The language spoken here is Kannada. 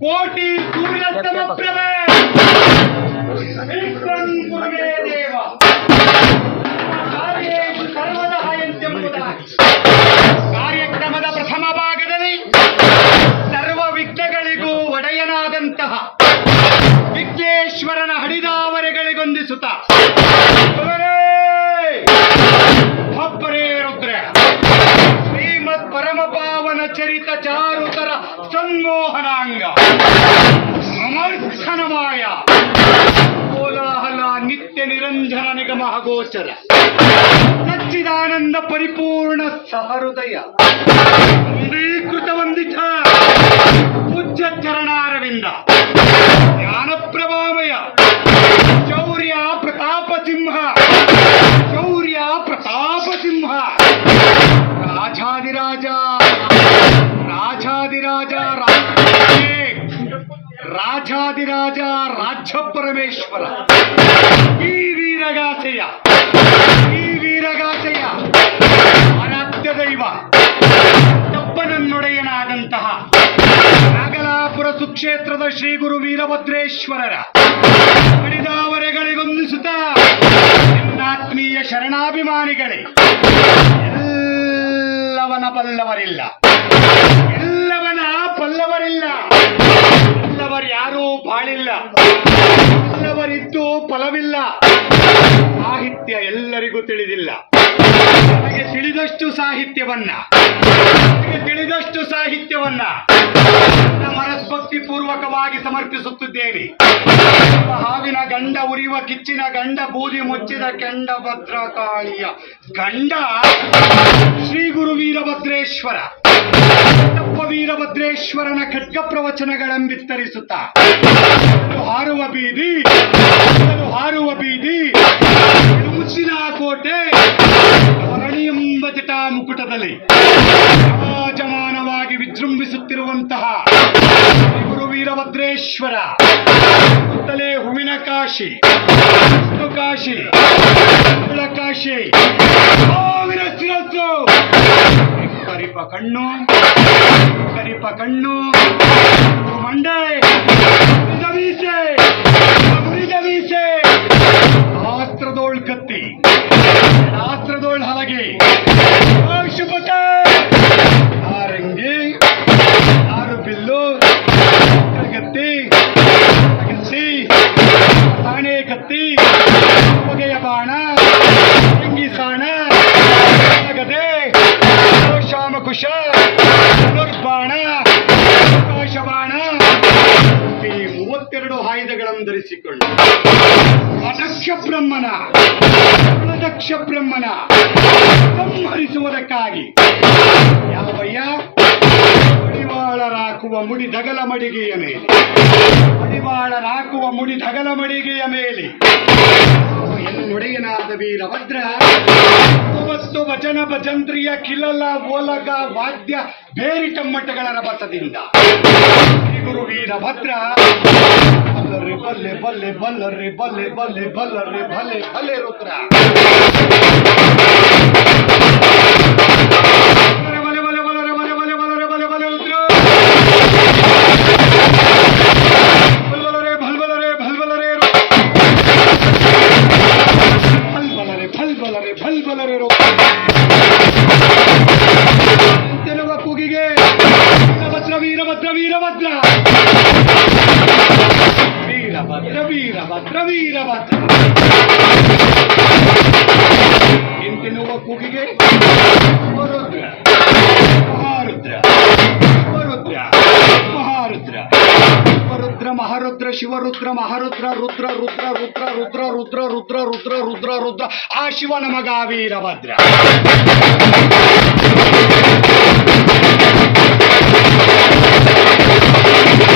ಕೋಟಿ ಸೂರ್ಯಸ್ತಮ ಪ್ರಭೆ ದೇವ ಕಾರ್ಯೇಷು ಸರ್ವದಃ ಎಂತೆಂಬುದಾಗಿ ಕಾರ್ಯಕ್ರಮದ ಪ್ರಥಮ ಭಾಗದಲ್ಲಿ ಸರ್ವ ವಿಘ್ನಗಳಿಗೂ ಒಡೆಯನಾದಂತಹ ವಿಘ್ನೇಶ್ವರನ ಹಡಿದಾವರೆಗಳಿಗೊಂದಿಸುತ್ತ ಒಬ್ಬರೇ ರುದ್ರ ಶ್ರೀಮದ್ ಪರಮಪಾವನ ಚರಿತ ಚಾರುತರ ಸನ್ಮೋಹನಾಂಗ ಸಮರ್ಥನಮಾಯ ಕೋಲಾಹಲ ನಿತ್ಯ ನಿರಂಜನ ನಿಗಮ ಗೋಚರ ಸಚ್ಚಿದಾನಂದ ಪರಿಪೂರ್ಣ ಸಹೃದಯ ಅಂಗೀಕೃತ ವಂದಿತ ಪೂಜ್ಯ ಚರಣಾರವಿಂದ ಜ್ಞಾನ ಪ್ರಭಾಮಯ ಶೌರ್ಯ ಪ್ರತಾಪ ಸಿಂಹ ಶೌರ್ಯ ಪ್ರತಾಪ ಸಿಂಹ ರಾಜಾದಿರಾಜ ರಾಜಾದಿರಾಜ ರಾಜಾದಿರಾಜ ರಾಜ್ಯ ಪರಮೇಶ್ವರ ಈ ವೀರಗಾಸೆಯ ಆರಾಧ್ಯ ದೈವ ತಪ್ಪನನ್ನೊಡೆಯನಾದಂತಹ ನಾಗಲಾಪುರ ಸುಕ್ಷೇತ್ರದ ಶ್ರೀ ಗುರು ವೀರಭದ್ರೇಶ್ವರರ ಹಡಿದಾವರೆಗಳಿಗೊಂದಿಸುತ್ತ ನಿನ್ನಾತ್ಮೀಯ ಶರಣಾಭಿಮಾನಿಗಳೇ, ಎಲ್ಲವನ ಬಲ್ಲವರಿಲ್ಲ, ಎಲ್ಲವನ ಬಲ್ಲವರಿಲ್ಲ, ಎಲ್ಲವರ್ಯಾರೂ ಬಾಳಿಲ್ಲ, ಎಲ್ಲವರಿದ್ದು ಫಲವಿಲ್ಲ. ಸಾಹಿತ್ಯ ಎಲ್ಲರಿಗೂ ತಿಳಿದಿಲ್ಲ. ನನಗೆ ತಿಳಿದಷ್ಟು ಸಾಹಿತ್ಯವನ್ನ ಮನಸ್ಭಕ್ತಿ ಪೂರ್ವಕವಾಗಿ ಸಮರ್ಪಿಸುತ್ತಿದ್ದೇನೆ. ಹಾವಿನ ಗಂಡ ಉರಿಯುವ ಕಿಚ್ಚಿನ ಗಂಡ ಬೂದಿ ಮುಚ್ಚಿದ ಕೆಂಡ ಭದ್ರಕಾಳಿಯ ಗಂಡ ಶ್ರೀ ಗುರು ವೀರಭದ್ರೇಶ್ವರ ವೀರಭದ್ರೇಶ್ವರನ ಖಡ್ಗ ಪ್ರವಚನಗಳೆಂಬಿತ್ತರಿಸುತ್ತ ಹಾರುವ ಬೀದಿ ಮುಚ್ಚಿನ ಕೋಟೆ ಧರಣಿ ಎಂಬ ಜಟಾ ಮುಕುಟದಲ್ಲಿ ವಿರಾಜಮಾನವಾಗಿ ವಿಜೃಂಭಿಸುತ್ತಿರುವಂತಹ ಗುರು ವೀರಭದ್ರೇಶ್ವರ ಸುತ್ತಲೇ ಹೂವಿನ ಕಾಶಿ, ಕಾಶಿ, ಕಾಶಿ, ಸಾವಿರ ಶಿರಸ್ಸು, ಕರಿಪ ಕಣ್ಣು ಮಂಡೆ ಮುರಿದವೀಸೆ ಶಾಸ್ತ್ರದೋಳ್ ಕತ್ತಿ, ಶಾಸ್ತ್ರದೋಳ್ ಹಲಗೆ, ಶುಭತೆ ಆರಂಗಿ, ಆರು ಬಿಲ್ಲು, ಗತ್ತಿ, ಸಾಣೆ ಕತ್ತಿ, ಹೊಗೆಯ ಬಾಣ, ಅಂಗಿ ಸಾಣ, ಗದೆ, ಶಾಮಕುಶ, ನುರ್ಬಾಣ, ಆಕಾಶಬಾಣ, ಈ 32 ಆಯುಧಗಳನ್ನು ಧರಿಸಿಕೊಂಡು ದಕ್ಷ ಬ್ರಹ್ಮನ ಸಂಹರಿಸುವುದಕ್ಕಾಗಿ ಯಾವಯ್ಯ ಮಡಿವಾಳರಾಕುವ ಮುಡಿ ಧಗಲ ಮಡಿಗೆಯ ಮೇಲೆ ಎನ್ನುಡೆಯನಾದ ವೀರಭದ್ರ 9 ಭಜನ ಭಜಂತ್ರಿಯ ಕಿಲಲ ಓಲಗ ವಾದ್ಯ ಬೇರಿಟಮ್ಮಟ್ಟಗಳ ರಭಸದಿಂದ ಗುರು ವೀರಭದ್ರ ಬಲ್ಲೆ ಬಲ್ಲೆ ಬಲ್ಲರೆ ಬಲ್ಲೆ ಬಲ್ಲೆ ಬಲ್ಲರೆ ಭಲೆ ಭಲೆ ರುದ್ರ ಕೂಗಿಗೆ ವೀರಭದ್ರ ಇಂತಿನ್ನುವ ಕೂಗಿಗೆ ಮಹಾರುದ್ರ ಶಿವರುದ್ರ ಮಹಾರುದ್ರ ರುದ್ರ ರುದ್ರ ರುದ್ರ ರುದ್ರ ರುದ್ರ ರುದ್ರ ರುದ್ರ ರುದ್ರ ರುದ್ರ ಆ ಶಿವನ ಮಗ ವೀರಭದ್ರ.